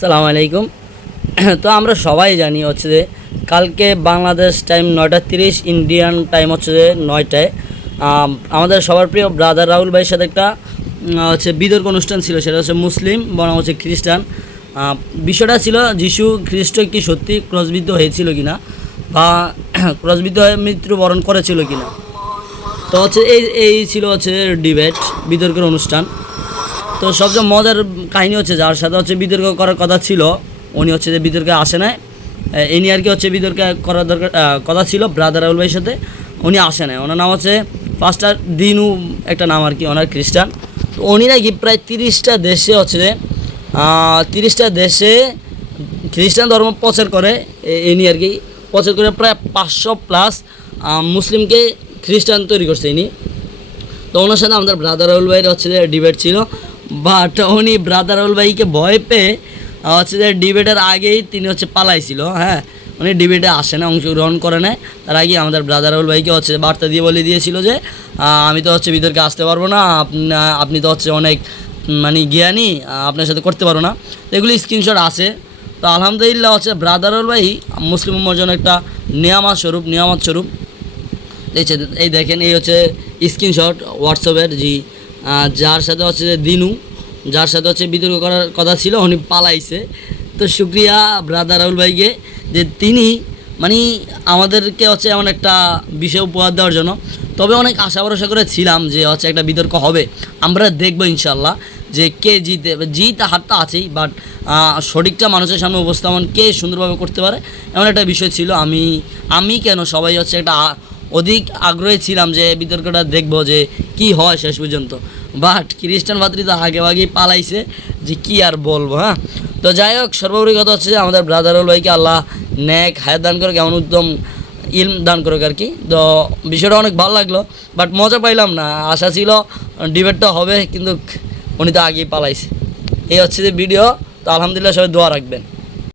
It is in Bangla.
সালাম আলাইকুম। তো আমরা সবাই জানি হচ্ছে যে কালকে বাংলাদেশ টাইম নয়টা তিরিশ ইন্ডিয়ান টাইম হচ্ছে যে নয়টায়। আমাদের সবার প্রিয় ব্রাদার রাহুল ভাইয়ের সাথে একটা হচ্ছে বিতর্ক অনুষ্ঠান ছিল, সেটা হচ্ছে মুসলিম বনাম হচ্ছে খ্রিস্টান। বিষয়টা ছিল যিশু খ্রিস্ট কি সত্যি ক্রসবিদ্ধ হয়েছিল কি না বা ক্রসবিদ্ধ হয়ে মৃত্যুবরণ করেছিল কি না তো হচ্ছে এই এই ছিল হচ্ছে ডিবেট বিতর্কের অনুষ্ঠান। তো সবচেয়ে মজার কাহিনী হচ্ছে যার সাথে হচ্ছে বিতর্ক করার কথা ছিল, উনি হচ্ছে যে বিতর্কে আসে নাই। এ নিয়ে আর কি হচ্ছে বিতর্কে করার দরকার কথা ছিল ব্রাদার রাহুল ভাইয়ের সাথে, উনি আসে নাই। ওনার নাম হচ্ছে ফার্স্টার দিনু একটা নাম আর কি, ওনার খ্রিস্টান। তো উনি নাকি প্রায় তিরিশটা দেশে হচ্ছে যে তিরিশটা দেশে খ্রিস্টান ধর্ম প্রচার করে। এ- এ আর কি প্রচার করে প্রায় পাঁচশো প্লাস মুসলিমকে খ্রিস্টান তৈরি করছে ইনি। তো ওনার সাথে আমাদের ব্রাদার রাহুল ভাইয়ের হচ্ছে যে ডিবেট ছিল। বাট উনি ব্রাদার রাহুল ভাইকে ভয় পেয়ে হচ্ছে যে ডিবেটের আগেই তিনি হচ্ছে পালাইছিল হ্যাঁ? উনি ডিবেটে আসে না অংশগ্রহণ করে নেয়। তার আগে আমাদের ব্রাদার রাহুল ভাইকে হচ্ছে বার্তা দিয়ে বলে দিয়েছিল যে আমি তো হচ্ছে বিতর্কে আসতে পারব না আপনি তো হচ্ছে অনেক মানে জ্ঞানী আপনার সাথে করতে পারব না। তো এগুলি স্ক্রিনশট আছে তো আলহামদুলিল্লাহ হচ্ছে ব্রাদার রাহুল ভাই মুসলিম উম্মার জন্য একটা নিয়ামত স্বরূপ নিয়ামত স্বরূপ। এই দেখেন এই হচ্ছে স্ক্রিনশট হোয়াটসঅ্যাপের আহ, যার সাথে হচ্ছে যে দিনু, যার সাথে হচ্ছে বিতর্ক করার কথা ছিল, উনি পালাইছে। তো শুক্রিয়া ব্রাদার রাহুল ভাইকে যে তিনি মানে আমাদেরকে হচ্ছে এমন একটা বিষয় উপহার দেওয়ার জন্য। তবে অনেক আশা ভরসা করে ছিলাম যে হচ্ছে একটা বিতর্ক হবে। আমরা দেখব ইনশাল্লাহ যে কে জিতে, জিত হারটা আছেই বাট সঠিকটা মানুষের সামনে উপস্থাপন কে সুন্দরভাবে করতে পারে, এমন একটা বিষয় ছিল। আমি আমি কেন সবাই হচ্ছে একটা অধিক আগ্রহী ছিলাম যে বিতর্কটা দেখব যে কি হয় শেষ পর্যন্ত। বাট খ্রিস্টান ভাতৃ তো আগে আগেই পালাইছে যে কি আর বলব হ্যাঁ? তো যাই হোক, সর্বোপরি কথা হচ্ছে আমাদের ব্রাদারুল ভাইকে আল্লাহ ন্যাক হায়াত দান করে কেমন উত্তম ইলম দান করুক আর কি। তো বিষয়টা অনেক ভালো লাগল বাট মজা পাইলাম না, আশা ছিল ডিবেটটা হবে, কিন্তু উনি তো আগেই পালাইছে। এই হচ্ছে যে ভিডিও তো আলহামদুলিল্লাহ সবাই দোয়া রাখবেন।